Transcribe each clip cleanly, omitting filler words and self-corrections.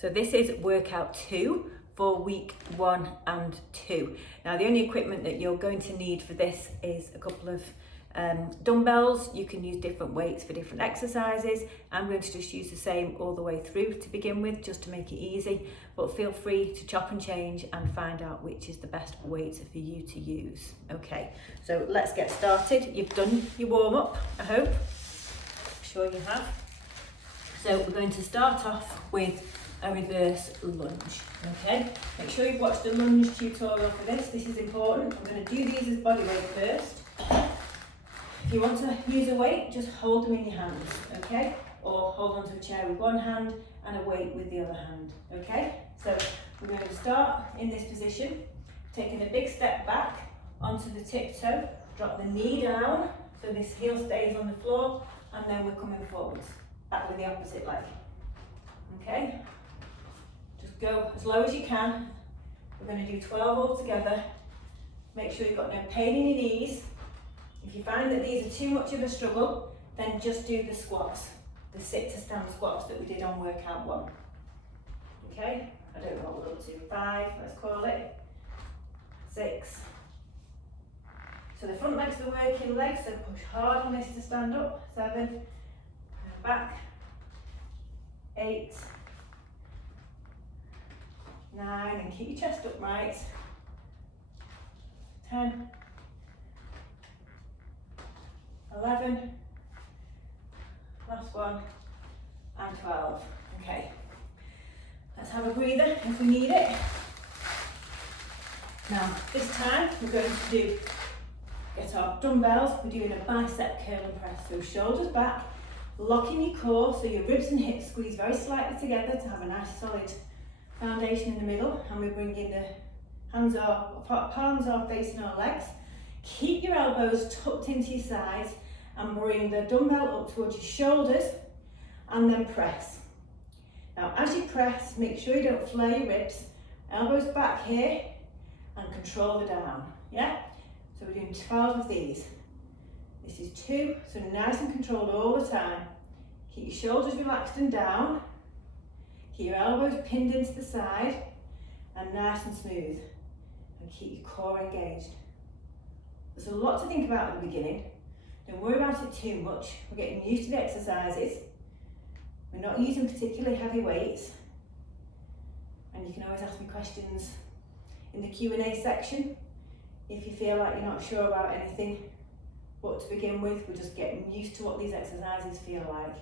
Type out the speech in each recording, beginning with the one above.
So this is workout 2 for week 1 and 2. Now the only equipment that you're going to need for this is a couple of dumbbells. You can use different weights for different exercises. I'm going to just use the same all the way through to begin with, just to make it easy, but feel free to chop and change and find out which is the best weight for you to use. Okay, so let's get started. You've done your warm-up, I hope. I'm sure you have. So we're going to start off with a reverse lunge. Okay, make sure you've watched the lunge tutorial for this. This is important. I'm going to do these as body weight first. If you want to use a weight, just hold them in your hands, okay? Or hold onto a chair with one hand and a weight with the other hand, okay? So we're going to start in this position, taking a big step back onto the tiptoe, drop the knee down so this heel stays on the floor, and then we're coming forwards, back with the opposite leg, okay? Just go as low as you can. We're going to do 12 all together. Make sure you've got no pain in your knees. If you find that these are too much of a struggle, then just do the squats, the sit to stand squats that we did on workout 1. Okay, I don't know what we're up to, 5, let's call it, 6. So the front leg's the working leg, so push hard on this to stand up, 7, and back, 8, 9, and keep your chest upright, 10, 11, last one, and 12. Okay, let's have a breather if we need it. Now, this time we're going to get our dumbbells. We're doing a bicep curl and press. So shoulders back, locking your core so your ribs and hips squeeze very slightly together to have a nice solid foundation in the middle. And we're bringing the palms are facing our legs. Keep your elbows tucked into your sides and bring the dumbbell up towards your shoulders and then press. Now as you press, make sure you don't flare your ribs. Elbows back here and control the down, yeah? So we're doing 12 of these. This is 2, so nice and controlled all the time. Keep your shoulders relaxed and down. Keep your elbows pinned into the side and nice and smooth. And keep your core engaged. There's a lot to think about at the beginning. Don't worry about it too much. We're getting used to the exercises. We're not using particularly heavy weights. And you can always ask me questions in the Q&A section if you feel like you're not sure about anything. But to begin with, we're just getting used to what these exercises feel like.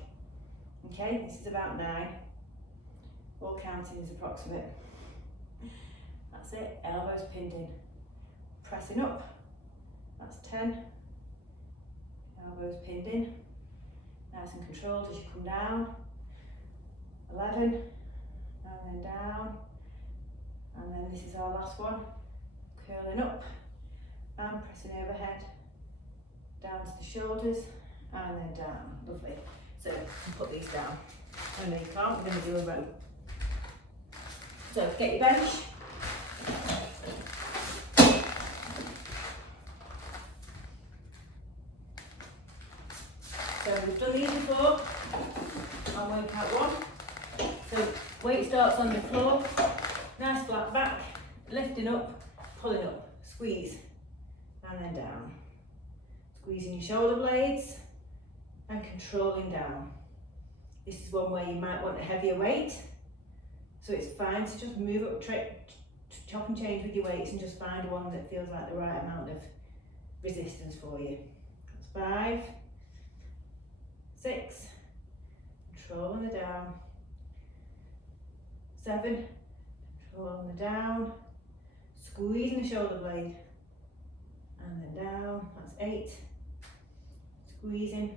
Okay, this is about 9. All counting is approximate. That's it, elbows pinned in. Pressing up. That's 10. Elbows pinned in. Nice and controlled as you come down. 11. And then down. And then this is our last one. Curling up and pressing overhead. Down to the shoulders and then down. Lovely. So you can put these down. Oh no, you can't. We're going to do a row. So get your bench. So we've done these before on workout 1. So weight starts on the floor, nice flat back, lifting up, pulling up, squeeze, and then down. Squeezing your shoulder blades and controlling down. This is one where you might want a heavier weight, so it's fine to just move up, chop and change with your weights and just find one that feels like the right amount of resistance for you. That's 5, 6, controlling the down, 7, controlling the down, squeezing the shoulder blade, and then down, that's 8, squeezing,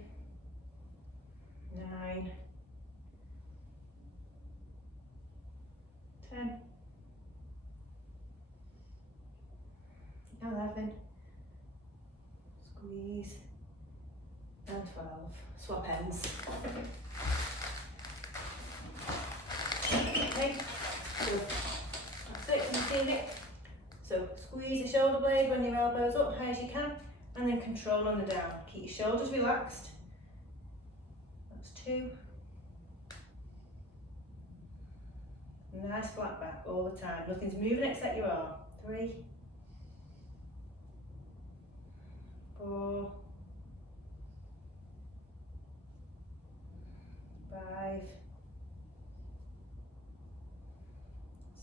9, 10, 11, squeeze, and 12. Swap ends. Okay, so that's it, you've seen it. So squeeze the shoulder blade when your elbow's up high as you can, and then control on the down. Keep your shoulders relaxed. That's 2. Nice flat back all the time. Nothing's moving except your arm. 3, 4, 5,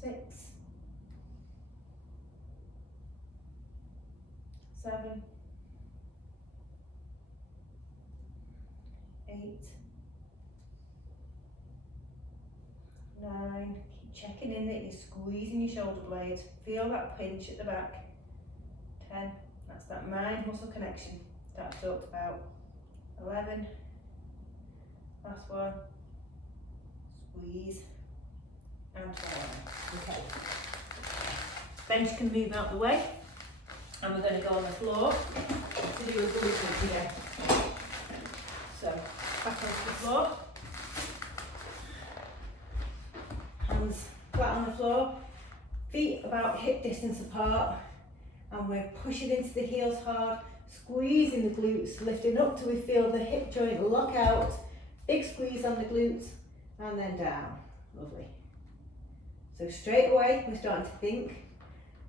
6, 7, 8, 9. Keep checking in that you're squeezing your shoulder blades. Feel that pinch at the back. 10. That's that mind muscle connection that I talked about. 11. Last one. Squeeze. And 12. Okay. Bench can move out the way. And we're going to go on the floor to do a glute here. So, back onto the floor. Hands flat on the floor. Feet about hip distance apart. And we're pushing into the heels hard. Squeezing the glutes, lifting up till we feel the hip joint lock out. Big squeeze on the glutes. And then down. Lovely. So straight away, we're starting to think.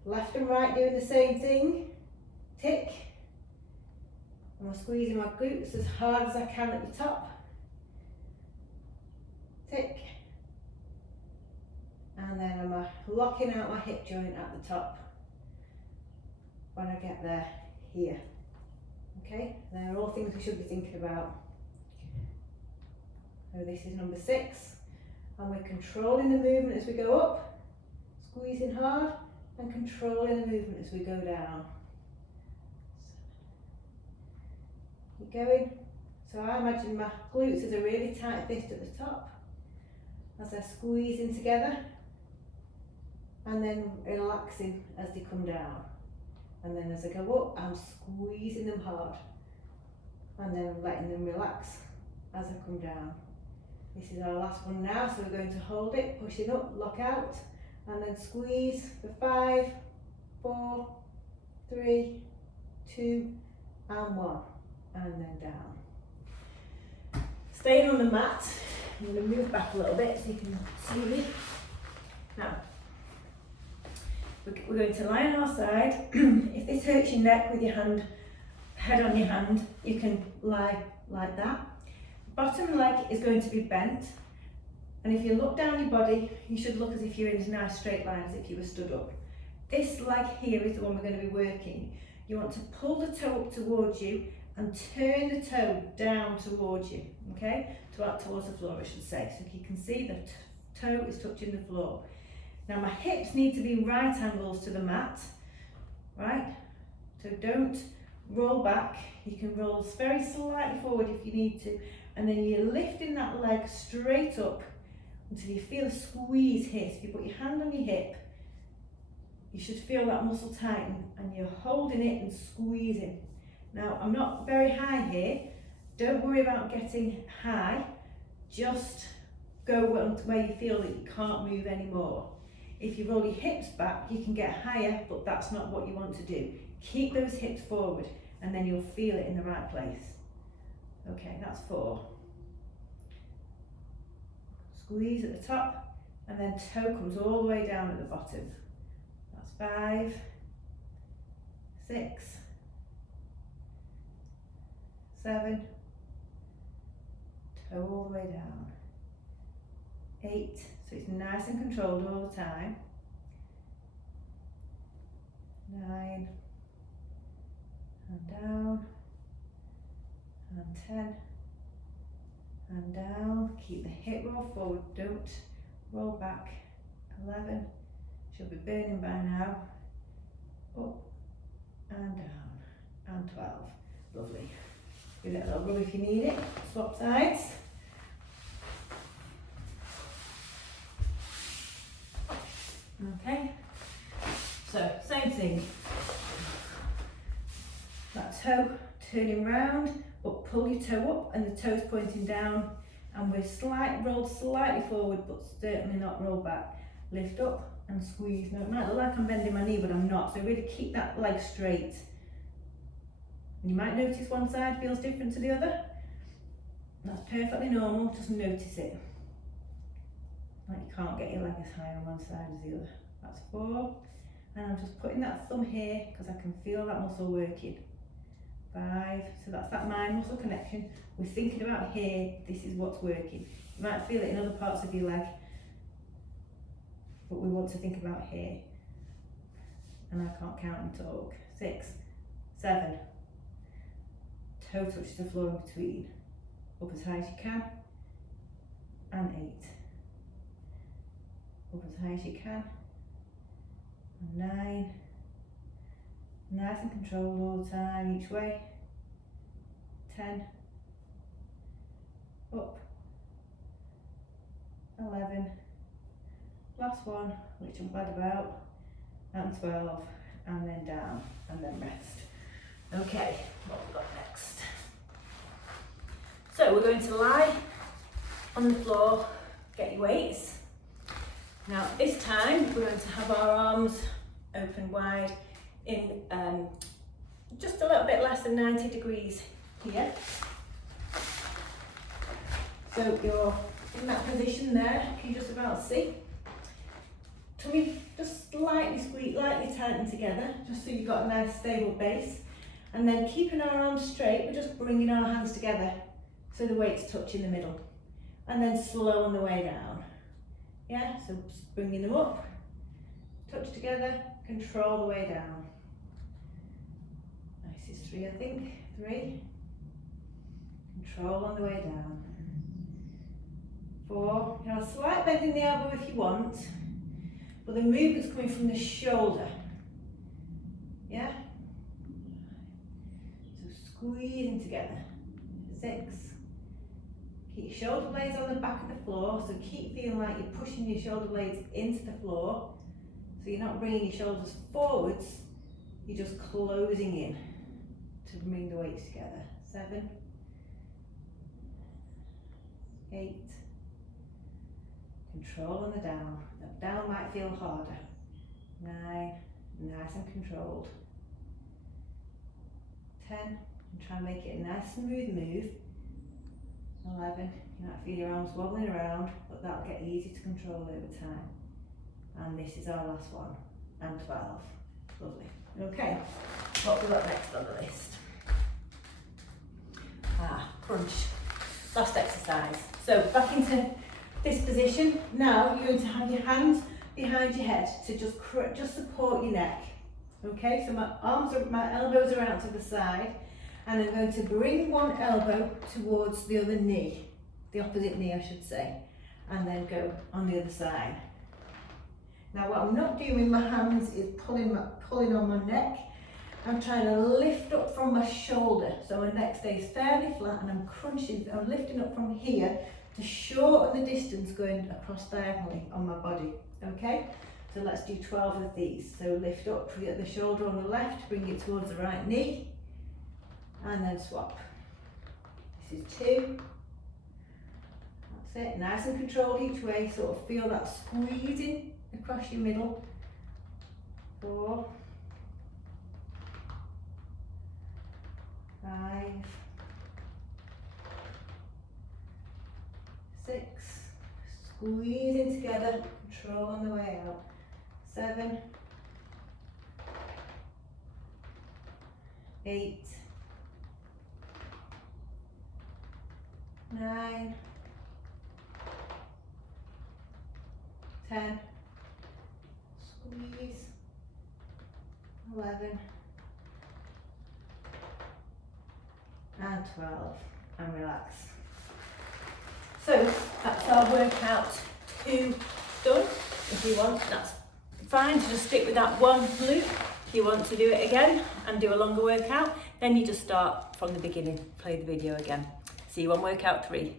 Left and right doing the same thing. Tick. And I'm squeezing my glutes as hard as I can at the top. Tick. And then I'm locking out my hip joint at the top when I get there, here. Okay, they're all things we should be thinking about. So this is number 6. And we're controlling the movement as we go up, squeezing hard, and controlling the movement as we go down. Keep going. So I imagine my glutes as a really tight fist at the top, as they're squeezing together, and then relaxing as they come down. And then as I go up, I'm squeezing them hard, and then letting them relax as I come down. This is our last one now, so we're going to hold it, pushing up, lock out, and then squeeze for 5, 4, 3, 2, and 1, and then down. Staying on the mat, I'm going to move back a little bit so you can see me. Now, we're going to lie on our side. If this hurts your neck with your head on your hand, you can lie like that. Bottom leg is going to be bent, and if you look down your body, you should look as if you're in a nice straight line, as if you were stood up. This leg here is the one we're going to be working. You want to pull the toe up towards you and turn the toe down towards you, okay? Towards the floor, I should say. So you can see the toe is touching the floor. Now my hips need to be right angles to the mat, right? So don't roll back. You can roll very slightly forward if you need to, and then you're lifting that leg straight up until you feel a squeeze here. So if you put your hand on your hip, you should feel that muscle tighten, and you're holding it and squeezing. Now I'm not very high here. Don't worry about getting high. Just go where you feel that you can't move anymore. If you roll your hips back, you can get higher, but that's not what you want to do. Keep those hips forward, and then you'll feel it in the right place. Okay, that's 4. Squeeze at the top, and then toe comes all the way down at the bottom. That's 5, 6, 7, toe all the way down. 8, so it's nice and controlled all the time. 9, and down, and 10, and down. Keep the hip roll forward, don't roll back. 11, should be burning by now. Up and down, and 12. Lovely. Give it a little rub if you need it. Swap sides. Okay, so same thing. That toe turning round, but pull your toe up and the toe's pointing down, and we're rolled slightly forward, but certainly not roll back. Lift up and squeeze. Now it might look like I'm bending my knee, but I'm not, so really keep that leg straight. And you might notice one side feels different to the other. That's perfectly normal, just notice it. like you can't get your leg as high on one side as the other. That's 4. And I'm just putting that thumb here because I can feel that muscle working. 5. So that's that mind muscle connection. We're thinking about here, this is what's working. You might feel it in other parts of your leg, but we want to think about here. And I can't count and talk. 6, 7. Toe touches the floor in between. Up as high as you can. And 8. Up as high as you can. And 9. Nice and controlled all the time, each way. 10. Up. 11. Last one, which I'm glad about. And 12. And then down. And then rest. Okay, what have we got next? So we're going to lie on the floor, get your weights. Now this time we're going to have our arms open wide in just a little bit less than 90 degrees here. So you're in that position there, you can just about see. Tummy just slightly squeeze, lightly tighten together, just so you've got a nice stable base. And then keeping our arms straight, we're just bringing our hands together so the weights touch in the middle. And then slow on the way down. Yeah, so bringing them up, touch together, control the way down. This is 3, I think. 3. Control on the way down. 4. You have a slight bend in the elbow if you want, but the movement's coming from the shoulder. Yeah? So squeezing together. 6. Keep your shoulder blades on the back of the floor, so keep feeling like you're pushing your shoulder blades into the floor. So you're not bringing your shoulders forwards, you're just closing in to bring the weights together. 7. 8. Control on the down. The down might feel harder. 9. Nice and controlled. 10. And try and make it a nice smooth move. 11. You might feel your arms wobbling around, but that'll get easy to control over time. And this is our last one. And 12. Lovely. Okay, what have we got next on the list? Crunch. Last exercise. So back into this position. Now you're going to have your hands behind your head to just support your neck. Okay, so my elbows are out to the side, and I'm going to bring one elbow towards the other knee, the opposite knee I should say, and then go on the other side. Now what I'm not doing with my hands is pulling on my neck. I'm trying to lift up from my shoulder so my neck stays fairly flat, and I'm lifting up from here to shorten the distance going across diagonally on my body. Okay, so let's do 12 of these. So lift up, get the shoulder on the left, bring it towards the right knee, and then swap. This is 2. That's it, nice and controlled each way, sort of feel that squeezing across your middle. 4. 5. 6. Squeezing together, control on the way out. 7. 8. 9. 10. Squeeze. 11. And 12. And relax. So that's our workout 2 done. If you want, that's fine to just stick with that one loop. If you want to do it again and do a longer workout, then you just start from the beginning, play the video again. See you on workout 3.